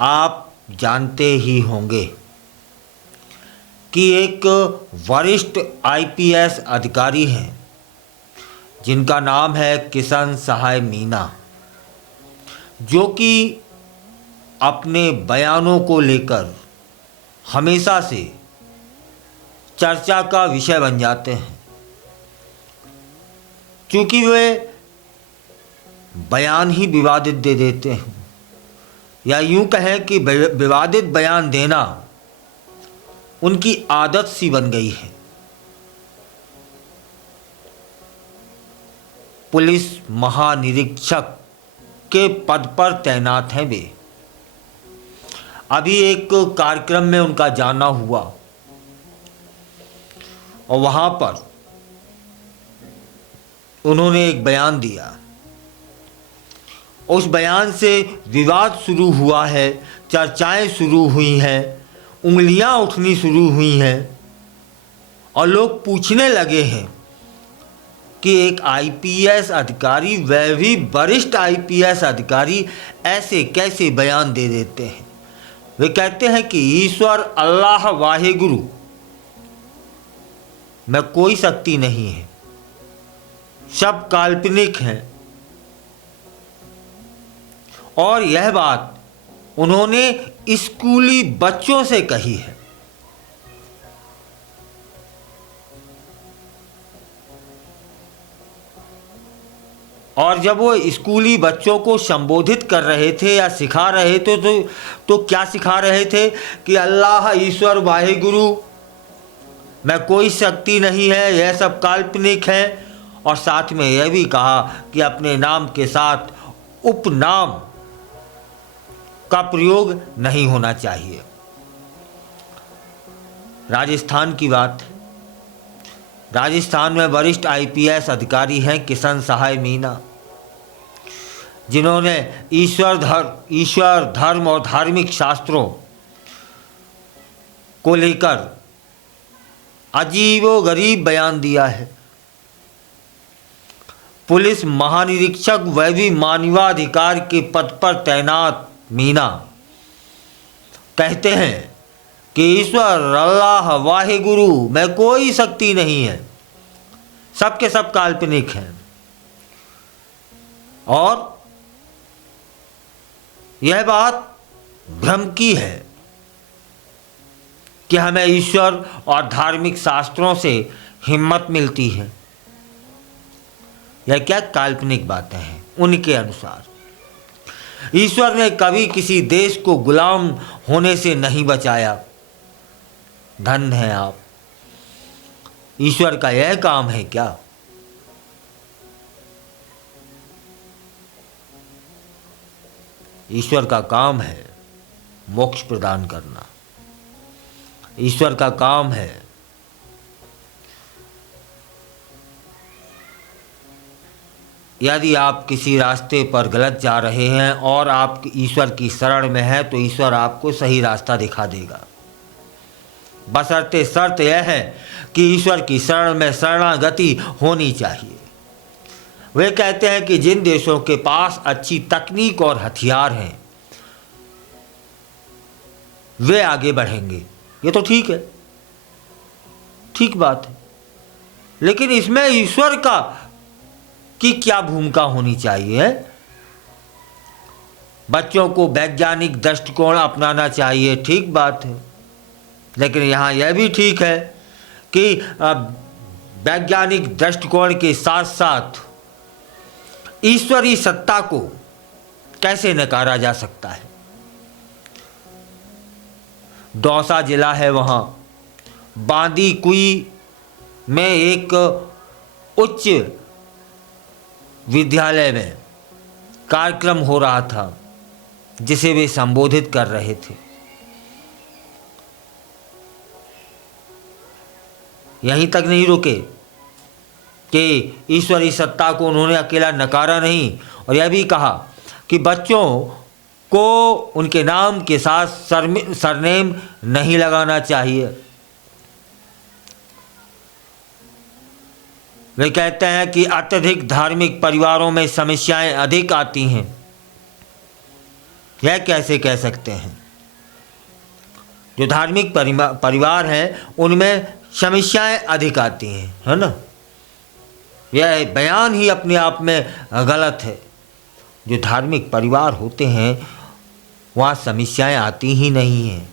आप जानते ही होंगे कि एक वरिष्ठ आईपीएस अधिकारी हैं जिनका नाम है किशन सहाय मीना, जो कि अपने बयानों को लेकर हमेशा से चर्चा का विषय बन जाते हैं, क्योंकि वे बयान ही विवादित दे देते हैं, या यूं कहें कि विवादित बयान देना उनकी आदत सी बन गई है। पुलिस महानिरीक्षक के पद पर तैनात हैं वे। अभी एक कार्यक्रम में उनका जाना हुआ और वहां पर उन्होंने एक बयान दिया। उस बयान से विवाद शुरू हुआ है, चर्चाएं शुरू हुई हैं, उंगलियां उठनी शुरू हुई हैं और लोग पूछने लगे हैं कि एक आईपीएस अधिकारी, वह भी वरिष्ठ आईपीएस अधिकारी, ऐसे कैसे बयान दे देते हैं। वे कहते हैं कि ईश्वर अल्लाह वाहेगुरु में कोई शक्ति नहीं है, सब काल्पनिक हैं। और यह बात उन्होंने स्कूली बच्चों से कही है। और जब वो स्कूली बच्चों को संबोधित कर रहे थे या सिखा रहे थे तो क्या सिखा रहे थे कि अल्लाह, ईश्वर, वाहेगुरु में कोई शक्ति नहीं है, यह सब काल्पनिक है। और साथ में यह भी कहा कि अपने नाम के साथ उपनाम का प्रयोग नहीं होना चाहिए। राजस्थान की बात, राजस्थान में वरिष्ठ आईपीएस अधिकारी हैं किशन सहाय मीना, जिन्होंने ईश्वर, धर्म और धार्मिक शास्त्रों को लेकर अजीबोगरीब बयान दिया है। पुलिस महानिरीक्षक व भी मानवाधिकार के पद पर तैनात मीना कहते हैं कि ईश्वर, अल्लाह, वाहेगुरु में कोई शक्ति नहीं है, सबके सब काल्पनिक हैं। और यह बात भ्रम की है कि हमें ईश्वर और धार्मिक शास्त्रों से हिम्मत मिलती है। यह क्या काल्पनिक बातें हैं। उनके अनुसार ईश्वर ने कभी किसी देश को गुलाम होने से नहीं बचाया। धन्य हैं आप। ईश्वर का यह काम है क्या? ईश्वर का काम है मोक्ष प्रदान करना। ईश्वर का काम है यदि आप किसी रास्ते पर गलत जा रहे हैं और आप ईश्वर की शरण में हैं तो ईश्वर आपको सही रास्ता दिखा देगा। बशर्ते शर्त यह है कि ईश्वर की शरण में शरणागति होनी चाहिए। वे कहते हैं कि जिन देशों के पास अच्छी तकनीक और हथियार हैं वे आगे बढ़ेंगे। ये तो ठीक है, ठीक बात है, लेकिन इसमें ईश्वर की क्या भूमिका होनी चाहिए? बच्चों को वैज्ञानिक दृष्टिकोण अपनाना चाहिए, ठीक बात है, लेकिन यहाँ यह भी ठीक है कि वैज्ञानिक दृष्टिकोण के साथ साथ ईश्वरीय सत्ता को कैसे नकारा जा सकता है। दौसा जिला है, वहाँ बांदीकुई में एक उच्च विद्यालय में कार्यक्रम हो रहा था जिसे वे संबोधित कर रहे थे। यहीं तक नहीं रुके कि ईश्वरीय सत्ता को उन्होंने अकेला नकारा नहीं, और यह भी कहा कि बच्चों को उनके नाम के साथ सरनेम नहीं लगाना चाहिए। वे कहते हैं कि अत्यधिक धार्मिक परिवारों में समस्याएं अधिक आती हैं। यह कैसे कह सकते हैं? जो धार्मिक परिवार हैं उनमें समस्याएं अधिक आती हैं, है ना। यह बयान ही अपने आप में गलत है। जो धार्मिक परिवार होते हैं वहाँ समस्याएं आती ही नहीं हैं,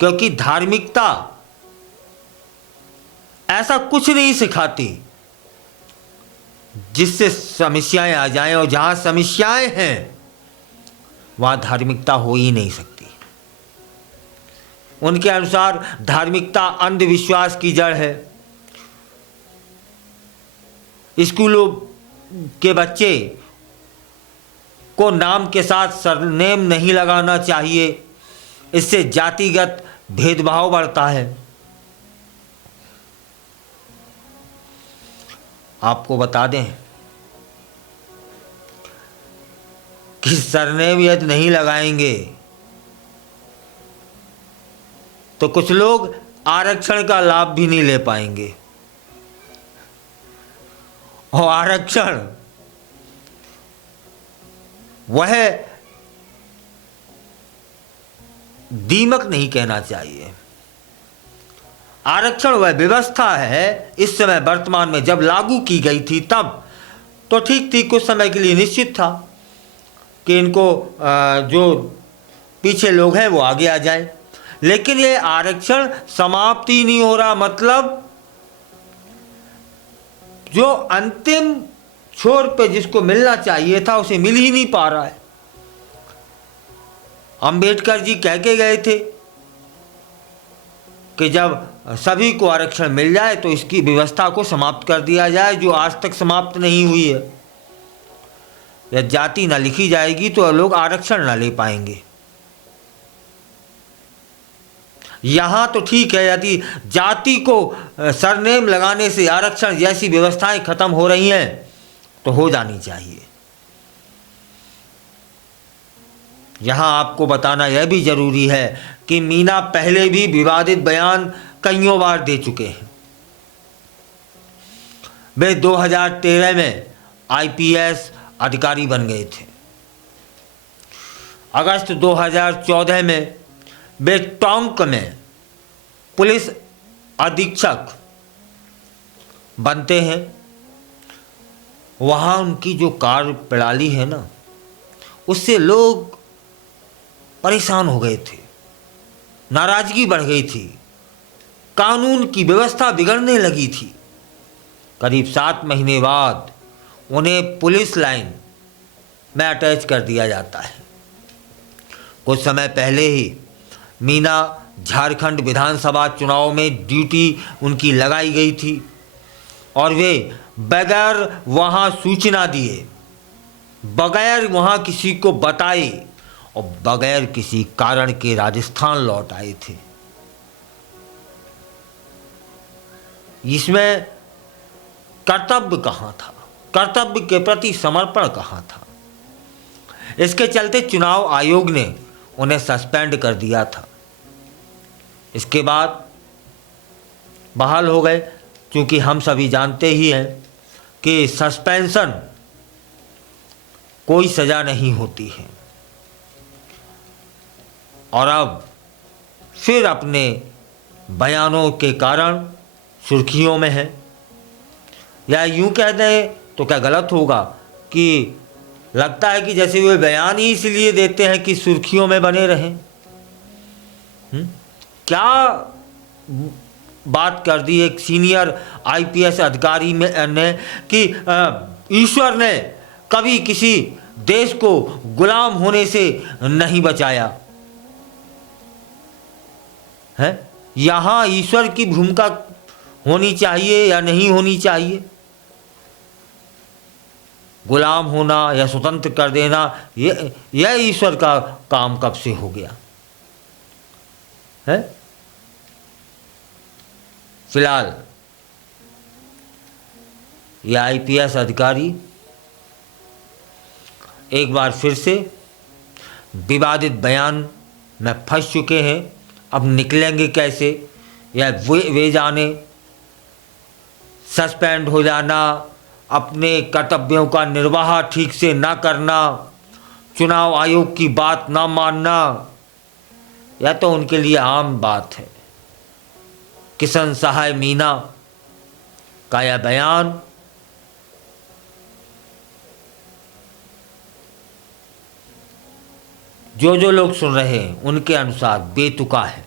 क्योंकि धार्मिकता ऐसा कुछ नहीं सिखाती जिससे समस्याएं आ जाएं, और जहाँ समस्याएं हैं वहाँ धार्मिकता हो ही नहीं सकती। उनके अनुसार धार्मिकता अंधविश्वास की जड़ है। स्कूलों के बच्चे को नाम के साथ सरनेम नहीं लगाना चाहिए, इससे जातिगत भेदभाव बढ़ता है। आपको बता दें कि सरनेम यदि नहीं लगाएंगे तो कुछ लोग आरक्षण का लाभ भी नहीं ले पाएंगे। और आरक्षण वह दीमक नहीं कहना चाहिए। आरक्षण वह व्यवस्था है, इस समय वर्तमान में जब लागू की गई थी तब तो ठीक थी, कुछ समय के लिए निश्चित था कि इनको जो पीछे लोग हैं वो आगे आ जाएं। लेकिन ये आरक्षण समाप्ति नहीं हो रहा, मतलब जो अंतिम छोर पे जिसको मिलना चाहिए था उसे मिल ही नहीं पा रहा है। अंबेडकर जी कह के गए थे कि जब सभी को आरक्षण मिल जाए तो इसकी व्यवस्था को समाप्त कर दिया जाए जो आज तक समाप्त नहीं हुई है। यदि जाति ना लिखी जाएगी तो लोग आरक्षण ना ले पाएंगे। यहाँ तो ठीक है, यदि जाति को सरनेम लगाने से आरक्षण जैसी व्यवस्थाएं खत्म हो रही हैं तो हो जानी चाहिए। यहाँ आपको बताना यह भी जरूरी है कि मीना पहले भी विवादित बयान कईयों बार दे चुके हैं। वे 2013 में आईपीएस अधिकारी बन गए थे। अगस्त 2014 में वे टोंक में पुलिस अधीक्षक बनते हैं। वहाँ उनकी जो कार्य प्रणाली है ना, उससे लोग परेशान हो गए थे, नाराजगी बढ़ गई थी, कानून की व्यवस्था बिगड़ने लगी थी। करीब 7 महीने बाद उन्हें पुलिस लाइन में अटैच कर दिया जाता है। कुछ समय पहले ही मीना झारखंड विधानसभा चुनाव में ड्यूटी उनकी लगाई गई थी और वे बगैर वहाँ सूचना दिए, बगैर वहाँ किसी को बताए और बगैर किसी कारण के राजस्थान लौट आए थे। इसमें कर्तव्य कहाँ था? कर्तव्य के प्रति समर्पण कहाँ था? इसके चलते चुनाव आयोग ने उन्हें सस्पेंड कर दिया था। इसके बाद बहाल हो गए, क्योंकि हम सभी जानते ही हैं कि सस्पेंशन कोई सज़ा नहीं होती है। और अब फिर अपने बयानों के कारण सुर्खियों में है। या यूँ कह दें तो क्या गलत होगा कि लगता है कि जैसे वे बयान ही इसलिए देते हैं कि सुर्खियों में बने रहें। क्या बात कर दी एक सीनियर आईपीएस अधिकारी ने कि ईश्वर ने कभी किसी देश को गुलाम होने से नहीं बचाया है। यहाँ ईश्वर की भूमिका होनी चाहिए या नहीं होनी चाहिए? गुलाम होना या स्वतंत्र कर देना, यह ईश्वर का काम कब से हो गया है? फिलहाल ये आईपीएस अधिकारी एक बार फिर से विवादित बयान में फंस चुके हैं। अब निकलेंगे कैसे या वे जाने। सस्पेंड हो जाना, अपने कर्तव्यों का निर्वाह ठीक से ना करना, चुनाव आयोग की बात ना मानना या तो उनके लिए आम बात है। किशन सहाय मीना का यह बयान जो लोग सुन रहे हैं उनके अनुसार बेतुका है।